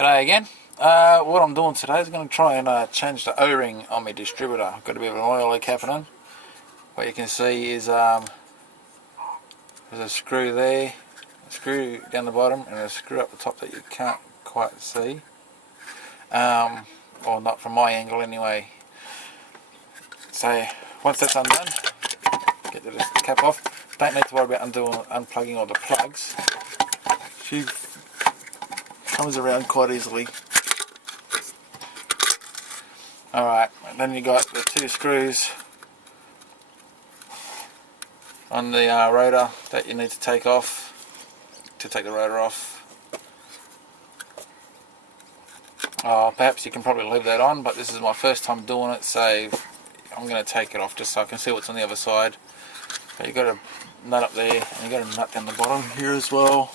G'day again. What I'm doing today is going to try and change the O-ring on my distributor. I've got a bit of an oil leak happening. What you can see is there's a screw there, a screw down the bottom, and a screw up the top that you can't quite see. Or not from my angle anyway. So once that's undone, get the cap off. Don't need to worry about unplugging all the plugs. She comes around quite easily. Alright, then you got the two screws on the rotor that you need to take off to take the rotor off. Perhaps you can probably leave that on, but this is my first time doing it, so I'm going to take it off just so I can see what's on the other side. But you've got a nut up there, and you've got a nut down the bottom here as well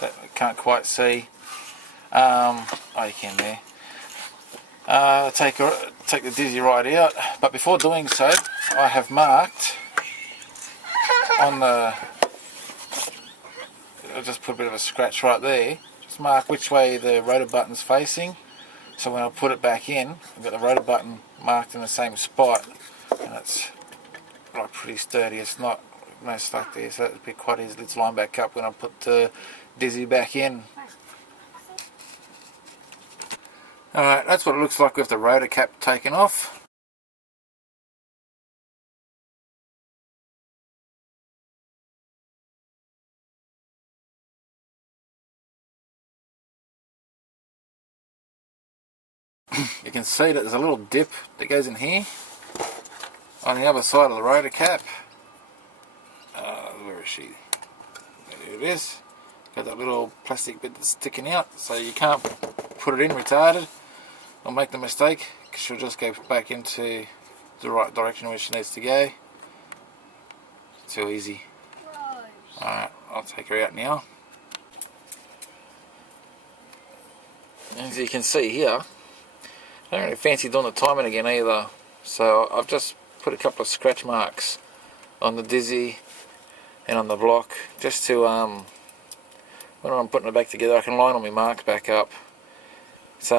that I can't quite see. Oh, you can there. Take the dizzy right out, but before doing so, I have marked on the. I'll just put a bit of a scratch right there. Just mark which way the rotor button's facing, so when I put it back in, I've got the rotor button marked in the same spot, and it's like pretty sturdy. It's not no stuck there, so it'll be quite easy to line back up when I put the dizzy back in. Alright, that's what it looks like with the rotor cap taken off. You can see that there's a little dip that goes in here on the other side of the rotor cap. Where is she? There it is. Got that little plastic bit that's sticking out, so you can't put it in retarded or make the mistake, because she'll just go back into the right direction where she needs to go. Too easy. Alright, I'll take her out now. As you can see here, I don't really fancy doing the timing again either, so I've just put a couple of scratch marks on the dizzy and on the block, just to when I'm putting it back together I can line all my marks back up. It's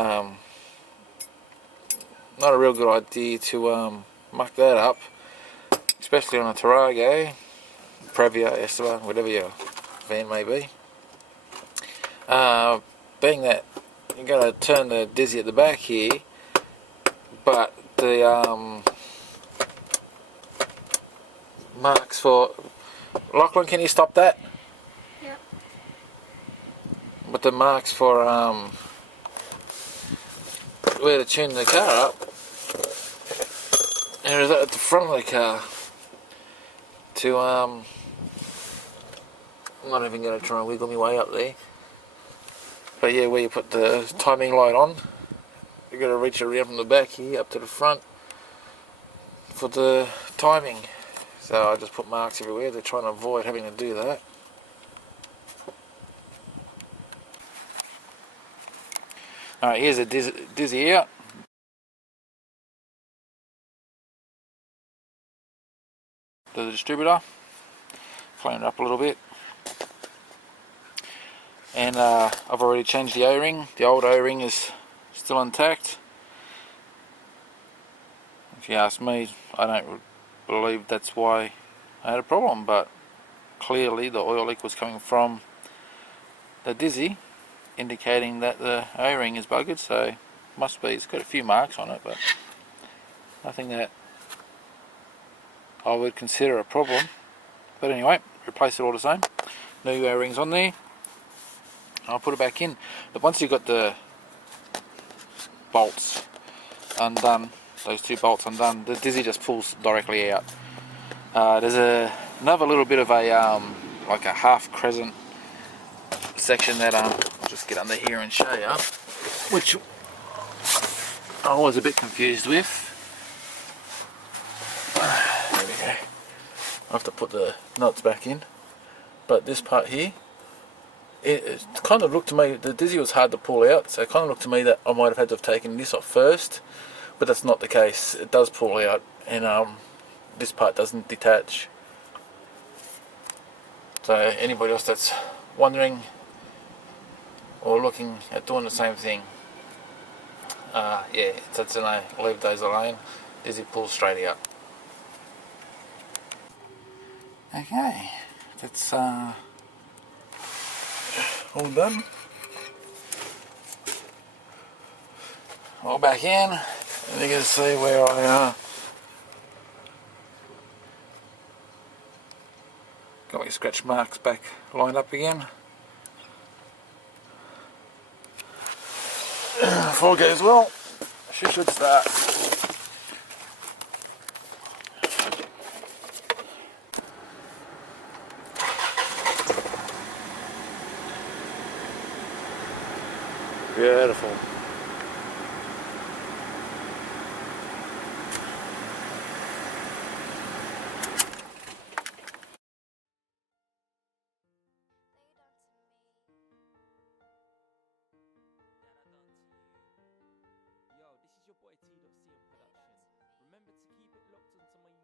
not a real good idea to muck that up, especially on a Tarago Previa Estima, whatever your van may be. Being that you're going to turn the dizzy at the back here, but the marks for Lachlan, can you stop that? Yep. But the marks for where to tune the car up, and it is at the front of the car. To I'm not even going to try and wiggle my way up there. But yeah, where you put the timing light on, you've got to reach around from the back here up to the front for the timing. So I just put marks everywhere. They're trying to avoid having to do that. Alright, here's a dizzy out. The distributor, clean it up a little bit. And I've already changed the O-ring. The old O-ring is still intact. If you ask me, I don't believe that's why I had a problem, but clearly the oil leak was coming from the dizzy, indicating that the O-ring is buggered, so must be. It's got a few marks on it, but nothing that I would consider a problem. But anyway, replace it all the same. New O-rings on there. I'll put it back in. But once you've got the bolts undone, those two bolts undone, the dizzy just pulls directly out. There's another little bit of a like a half crescent section that I'll just get under here and show you, which I was a bit confused with. There we go. I have to put the nuts back in, but this part here, it kind of looked to me, the dizzy was hard to pull out, so it kind of looked to me that I might have had to have taken this off first, but that's not the case. It does pull out, and this part doesn't detach. So anybody else that's wondering or looking at doing the same thing, yeah, that's no, leave those alone. Dizzy pull straight out. Okay, that's all done. All back in, and you can see where I got my scratch marks back lined up again. If all goes well, she should start. Beautiful. Yo, this is your boy T.C on production. Remember to keep it locked onto my